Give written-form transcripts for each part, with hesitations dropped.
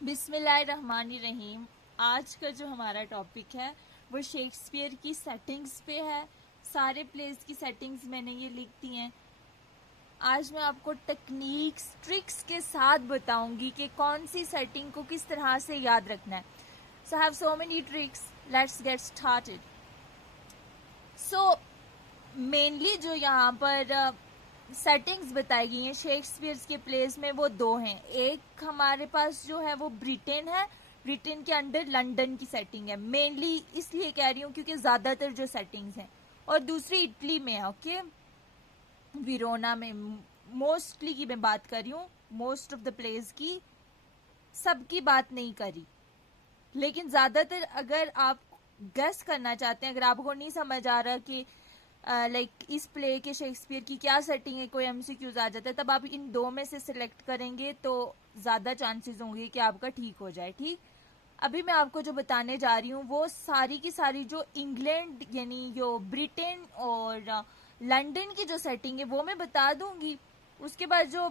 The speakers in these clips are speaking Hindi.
बिस्मिल्लाहिर्रहमानिर्रहीम। आज का जो हमारा टॉपिक है वो शेक्सपियर की सेटिंग्स पे है। सारे प्लेस की सेटिंग्स मैंने ये लिख दी हैं। आज मैं आपको टेक्निक्स ट्रिक्स के साथ बताऊंगी कि कौन सी सेटिंग को किस तरह से याद रखना है। So have so many tricks, let's get started. So mainly जो यहाँ पर सेटिंग्स बताई गई हैं शेक्सपियर्स के प्लेस में वो दो हैं। एक हमारे पास जो है वो ब्रिटेन है, ब्रिटेन के अंडर लंदन की सेटिंग है। मेनली इसलिए कह रही हूँ क्योंकि ज़्यादातर जो सेटिंग्स हैं, और दूसरी इटली में है। ओके, विरोना में मोस्टली की मैं बात कर रही हूँ, मोस्ट ऑफ द प्लेस की, सबकी बात नहीं करी। लेकिन ज़्यादातर अगर आप गेस करना चाहते हैं, अगर आपको नहीं समझ आ रहा कि लाइक इस प्ले के शेक्सपियर की क्या सेटिंग है, कोई एमसीक्यूज आ जाता है, तब आप इन दो में से सिलेक्ट करेंगे तो ज़्यादा चांसेस होंगे कि आपका ठीक हो जाए। ठीक, अभी मैं आपको जो बताने जा रही हूँ वो सारी की सारी जो इंग्लैंड यानी जो ब्रिटेन और लंदन की जो सेटिंग है वो मैं बता दूंगी। उसके बाद जो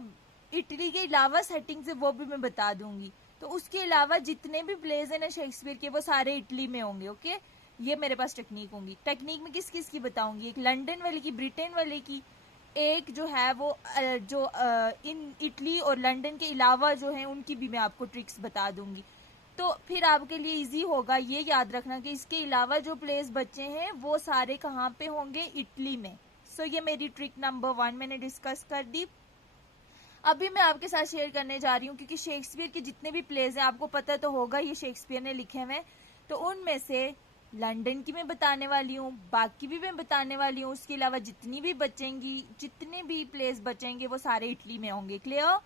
इटली के अलावा सेटिंग्स है वो भी मैं बता दूंगी। तो उसके अलावा जितने भी प्लेज है ना शेक्सपियर के वो सारे इटली में होंगे। ओके, ये मेरे पास टेक्निक होंगी। टेक्निक में किस किस की बताऊंगी, एक लंदन वाले की, ब्रिटेन वाले की, एक जो है वो जो इन इटली और लंदन के अलावा जो है उनकी भी मैं आपको ट्रिक्स बता दूंगी। तो फिर आपके लिए इजी होगा ये याद रखना कि इसके अलावा जो प्लेस बचे हैं वो सारे कहाँ पे होंगे, इटली में। सो ये मेरी ट्रिक नंबर 1 मैंने डिस्कस कर दी। अभी मैं आपके साथ शेयर करने जा रही हूँ क्योंकि शेक्सपियर के जितने भी प्लेस हैं आपको पता तो होगा ये शेक्सपियर ने लिखे हुए हैं, तो उनमें से लंदन की मैं बताने वाली हूँ, बाकी भी मैं बताने वाली हूँ। उसके अलावा जितनी भी बचेंगी, जितने भी प्लेस बचेंगे वो सारे इटली में होंगे। क्लियर?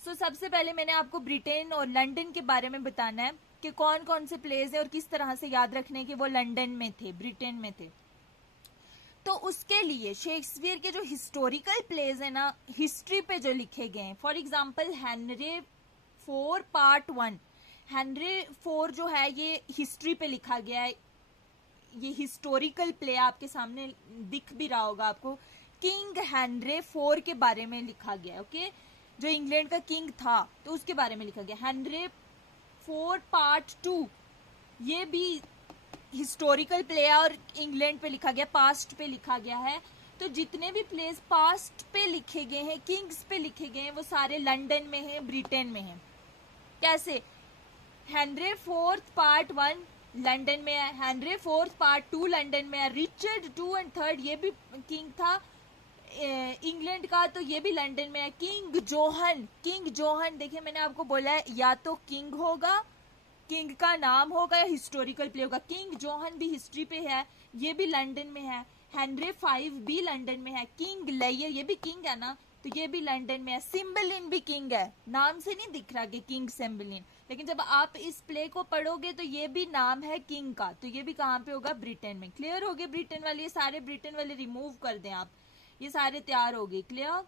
सो सबसे पहले मैंने आपको ब्रिटेन और लंदन के बारे में बताना है कि कौन कौन से प्लेस है और किस तरह से याद रखने के वो लंदन में थे, ब्रिटेन में थे। तो उसके लिए शेक्सपियर के जो हिस्टोरिकल प्लेस है ना, हिस्ट्री पे जो लिखे गए हैं, for example Henry 4 part 1, Henry 4 जो है ये हिस्ट्री पे लिखा गया है। ये हिस्टोरिकल प्ले आपके सामने दिख भी रहा होगा आपको। किंग हेनरी 4 के बारे में लिखा गया है। ओके, जो इंग्लैंड का किंग था तो उसके बारे में लिखा गया। हेनरी 4 पार्ट 2 ये भी हिस्टोरिकल प्ले और इंग्लैंड पे लिखा गया, पास्ट पे लिखा गया है। तो जितने भी प्लेस पास्ट पे लिखे गए हैं, किंग्स पे लिखे गए हैं, वो सारे लंदन में हैं, ब्रिटेन में हैं। कैसे? हेनरी 4 पार्ट 1 लंदन में है, हेनरी 4 पार्ट 2 लंदन में है, रिचर्ड 2 एंड 3 ये भी किंग था इंग्लैंड का, तो ये भी लंदन में है। किंग जोहन, किंग जोहन देखिए मैंने आपको बोला है या तो किंग होगा, किंग का नाम होगा, या हिस्टोरिकल प्ले होगा। किंग जोहन भी हिस्ट्री पे है, ये भी लंदन में है। हेनरी 5 भी लंदन में है। किंग लेयर ये भी किंग है ना, तो ये भी लंदन में है। सिम्बलिन भी किंग है, नाम से नहीं दिख रहा कि किंग सिम्बलिन, लेकिन जब आप इस प्ले को पढ़ोगे तो ये भी नाम है किंग का, तो ये भी कहाँ पे होगा, ब्रिटेन में। क्लियर हो गए? ब्रिटेन वाले, ये सारे ब्रिटेन वाले रिमूव कर दें आप, ये सारे तैयार हो गए। क्लियर?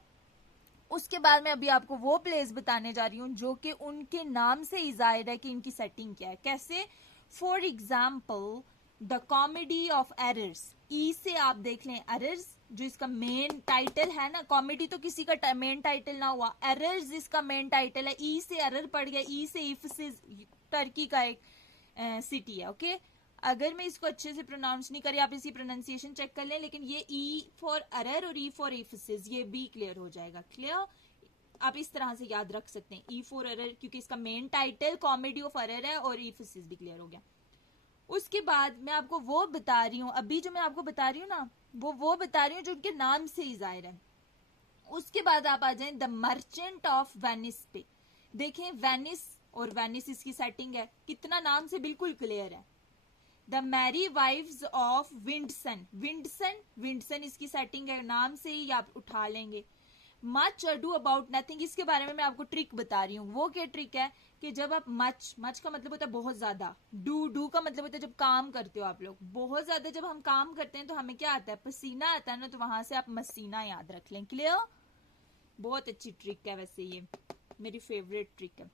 उसके बाद मैं अभी आपको वो प्लेस बताने जा रही हूँ जो कि उनके नाम से ही जाहिर है कि इनकी सेटिंग क्या है। कैसे? For example the comedy of errors, ई से आप देख लें एरर्स, जो इसका मेन टाइटल है ना, कॉमेडी तो किसी का मेन टाइटल ना हुआ, एरर्स इसका मेन टाइटल है। ई से एरर पड़ गया, ई से इफिसिस, टर्की का एक सिटी है। ओके, अगर मैं इसको अच्छे से प्रोनाउंस नहीं करी, आप इसकी प्रोनाउंसिएशन चेक कर लें, लेकिन ये ई फॉर एरर और ई फॉर एफिसिस ये भी क्लियर हो जाएगा। क्लियर? आप इस तरह से याद रख सकते हैं, ई फॉर एरर क्योंकि इसका main title comedy of error है, और एफिसिस भी क्लियर हो गया। उसके बाद मैं आपको वो बता रही हूँ, अभी जो मैं आपको बता रही हूँ ना, वो बता रही हूँ जो उनके नाम से ही जाहिर है। उसके बाद आप आ जाएं द मर्चेंट ऑफ वेनिस पे। देखें वेनिस, और वेनिस इसकी सेटिंग है, कितना नाम से बिल्कुल क्लियर है। द मैरी वाइव्स ऑफ विंडसन, विंडसन, विंडसन इसकी सेटिंग है, नाम से ही आप उठा लेंगे। मच अडू अबाउट नथिंग, इसके बारे में मैं आपको ट्रिक बता रही हूँ। वो क्या ट्रिक है कि जब आप मच, मच का मतलब होता है बहुत ज्यादा, डू का मतलब होता है जब काम करते हो आप लोग बहुत ज्यादा, जब हम काम करते हैं तो हमें क्या आता है, पसीना आता है ना, तो वहां से आप मसीना याद रख लें। क्लियर? बहुत अच्छी ट्रिक है वैसे, ये मेरी फेवरेट ट्रिक है।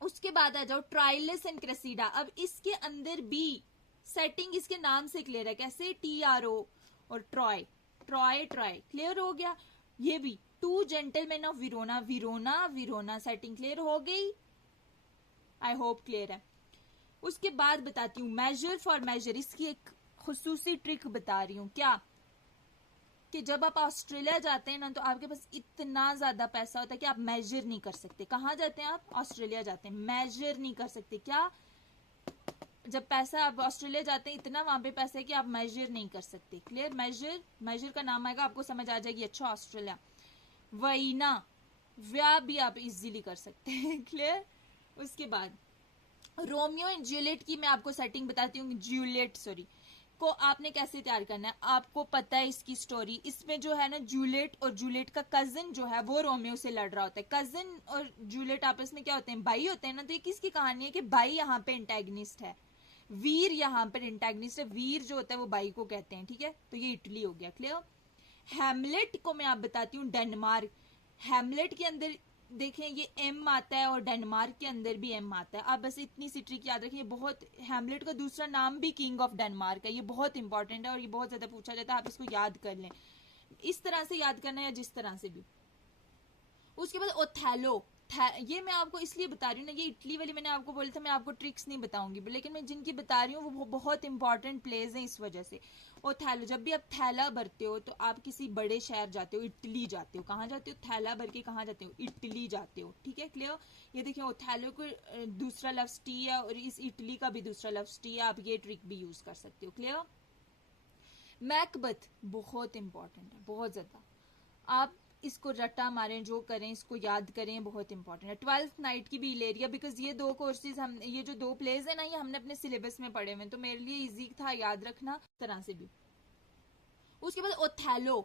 उसके बाद आ जाओ ट्राइलस एंड क्रेसिडा। अब इसके अंदर भी सेटिंग इसके नाम से क्लियर है। कैसे? TRO और ट्रॉय, ट्रॉय ट्रॉय क्लियर हो गया। ये भी two gentleman of Verona, Verona Verona setting clear हो गई। आई होप क्लियर है। उसके बाद बताती हूँ मेजर फॉर मेजर, इसकी एक खुसूसी ट्रिक बता रही हूँ। क्या कि जब आप ऑस्ट्रेलिया जाते हैं ना तो आपके पास इतना ज्यादा पैसा होता है कि आप मेजर नहीं कर सकते। कहाँ जाते हैं आप? ऑस्ट्रेलिया जाते हैं, मेजर नहीं कर सकते। क्या? जब पैसा आप ऑस्ट्रेलिया जाते हैं इतना वहां पे पैसा है कि आप मेजर नहीं कर सकते। क्लियर? मेजर, मेजर का नाम आएगा आपको समझ आ जाएगी। अच्छा ऑस्ट्रेलिया, वही ना, व्या भी आप इजीली कर सकते हैं। क्लियर? उसके बाद रोमियो एंड जूलियट की मैं आपको सेटिंग बताती हूँ। जूलियट सॉरी को आपने कैसे तैयार करना है, आपको पता है इसकी स्टोरी। इसमें जो है ना जूलियट और जूलियट का कजन जो है वो रोमियो से लड़ रहा होता है। कजन और जूलियट आपस में क्या होते हैं? भाई होते हैं ना। तो ये किसकी कहानी है कि भाई यहाँ पे एंटेगनिस्ट है, वीर यहाँ पर एंटेगनिस्ट है। वीर जो होता है वो भाई को कहते हैं। ठीक है, तो ये इटली हो गया। क्लियर? हैमलेट को मैं आप बताती हूँ डेनमार्क। हैमलेट के अंदर देखें ये एम आता है और डेनमार्क के अंदर भी एम आता है। आप बस इतनी सी ट्रिक याद रखें। बहुत हैमलेट का दूसरा नाम भी किंग ऑफ डेनमार्क है। ये बहुत इंपॉर्टेंट है और ये बहुत ज्यादा पूछा जाता है। आप इसको याद कर लें, इस तरह से याद करना है या जिस तरह से भी। उसके बाद ओथेलो, ये मैं आपको इसलिए बता रही हूँ ना, ये इटली वाली मैंने आपको बोला था मैं आपको ट्रिक्स नहीं बताऊंगी, लेकिन मैं जिनकी बता रही हूँ वो बहुत इंपॉर्टेंट प्लेस है इस वजह से। ओथेलो, जब भी आप थैला भरते हो तो आप किसी बड़े शहर जाते हो, इटली जाते हो। कहाँ जाते हो? थैला भर के कहाँ जाते हो? इटली जाते हो। ठीक है, क्लियर? ये देखिए ओथेलो को दूसरा लफ्ज टी है और इस इटली का भी दूसरा लफ्ज टी है। आप ये ट्रिक भी यूज कर सकते हो। क्लियर? मैकबथ बहुत इंपॉर्टेंट है, बहुत ज्यादा। आप इसको रट्टा मारें, जो करें इसको याद करें, बहुत इंपॉर्टेंट है। 12th नाइट की भी इलेरिया, बिकॉज ये दो कोर्सेज हम, ये जो दो प्लेस है ना, ये हमने अपने सिलेबस में पढ़े हुए हैं, तो मेरे लिए इजी था याद रखना तरह से भी। उसके बाद ओथेलो,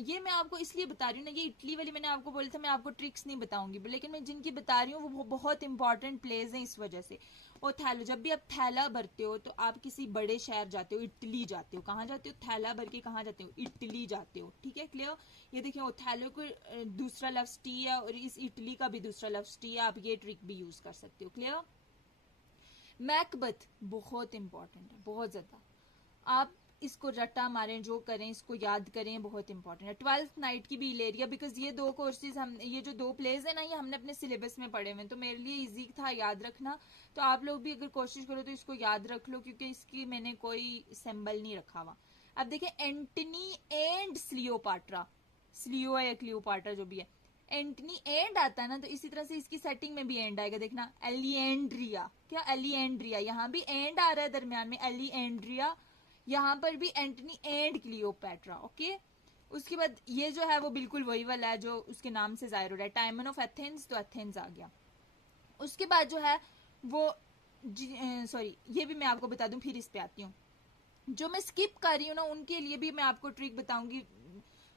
ये मैं आपको इसलिए बता रही हूँ ना, ये इटली वाली मैंने आपको बोला था मैं आपको ट्रिक्स नहीं बताऊंगी, लेकिन मैं जिनकी बता रही हूँ वो बहुत इंपॉर्टेंट प्लेस है इस वजह से। ओथेलो, जब भी आप थैला भरते हो तो आप किसी बड़े शहर जाते हो, इटली जाते हो। कहाँ जाते हो? थैला भर के कहाँ जाते हो? इटली जाते हो। ठीक है, क्लियर? ये देखिए ओथेलो को दूसरा लफ्ज टी है और इस इटली का भी दूसरा लफ्ज टी है। आप ये ट्रिक भी यूज कर सकते हो। क्लियर? मैकबथ बहुत इंपॉर्टेंट है, बहुत ज्यादा। आप इसको रट्टा मारें, जो करें इसको याद करें, बहुत इंपॉर्टेंट है। 12th नाइट की भी इलेरिया, बिकॉज ये दो कोर्सेज हम, ये जो दो प्लेस है ना, ये हमने अपने सिलेबस में पढ़े हुए हैं, तो मेरे लिए इजी था याद रखना। तो आप लोग भी अगर कोशिश करो तो इसको याद रख लो, क्योंकि इसकी मैंने कोई सिंबल नहीं रखा हुआ। अब देखिए एंटनी एंड स्लियोपाट्रा, स्लियो है या क्लियोपाट्रा जो भी है, एंटनी एंड आता है ना, तो इसी तरह से इसकी सेटिंग में भी एंड आएगा। देखना एलिएंड्रिया, क्या एलिएंड्रिया, यहाँ भी एंड आ रहा है दरमियान में, एलिएंड्रिया। यहाँ पर भी एंटनी एंड क्लियोपैट्रा। ओके, उसके बाद ये जो है वो बिल्कुल वही वाला है जो उसके नाम से जाहिर हो रहा है, टाइमन ऑफ एथेंस, तो एथेंस आ गया। उसके बाद जो है वो सॉरी ये भी मैं आपको बता दूं, फिर इस पे आती हूँ। जो मैं स्किप कर रही हूँ ना उनके लिए भी मैं आपको ट्रिक बताऊंगी।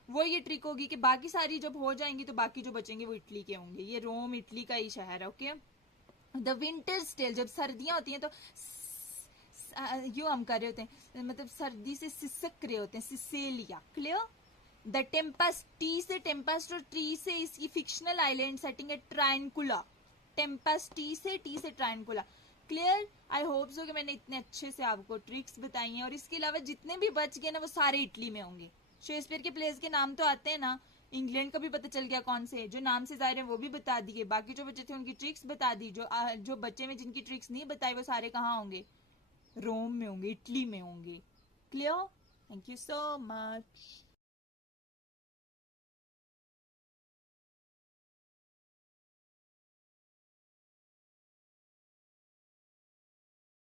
वो ये ट्रिक होगी कि बाकी सारी जब हो जाएंगी तो बाकी जो बचेंगे वो इटली के होंगे। ये रोम इटली का ही शहर है। ओके, द विंटर स्टेल, जब सर्दियां होती हैं तो यू हम कर रहे होते हैं, मतलब सर्दी से सिसक रहे होते हैं, सिसेलिया। क्लियर? द टेम्पेस्ट, टी से टेम्पेस्ट और ट्री से इसकी फिक्शनल आइलैंड सेटिंग है ट्रायंकुला। टेम्पेस्ट टी से ट्रायंकुला। क्लियर? आई होप सो कि मैंने इतने अच्छे से आपको ट्रिक्स बताई हैं, और इसके अलावा जितने भी बच गए ना वो सारे इटली में होंगे। शेक्सपियर के प्लेस के नाम तो आते हैं ना, इंग्लैंड का भी पता चल गया कौन से जो नाम से जाहिर है वो भी बता दिए, बाकी जो बचे थे उनकी ट्रिक्स बता दी। जो बच्चे में जिनकी ट्रिक्स नहीं बताई वो सारे कहाँ होंगे? रोम में होंगे, इटली में होंगे। Clear? Thank you so much.